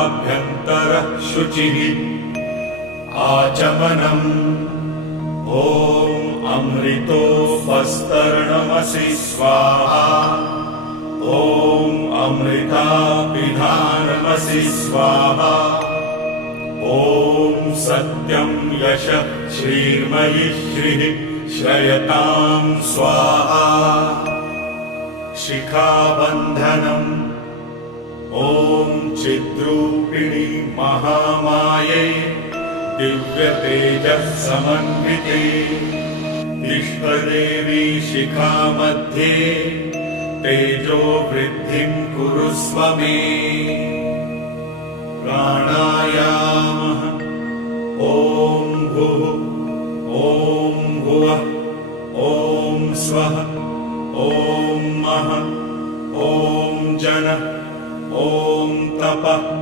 शरीराभ्यन्तरः शुचिः आचमनम् ॐ अमृतोपस्तरणमसि स्वाहा ॐ अमृतापिधानमसि स्वाहा ॐ सत्यं यशः श्रीर्मयि श्रीः श्रयतां स्वाहा शिखाबन्धनम् ॐ चिद्रूपिणी महामाये दिव्यतेजः समन्विते इष्टदेवी शिखा मध्ये तेजो वृद्धिं कुरुस्व मे प्राणायामः ॐ भुः ॐ भुवः ॐ स्वः ॐ महः ॐ जनः ॐ तपः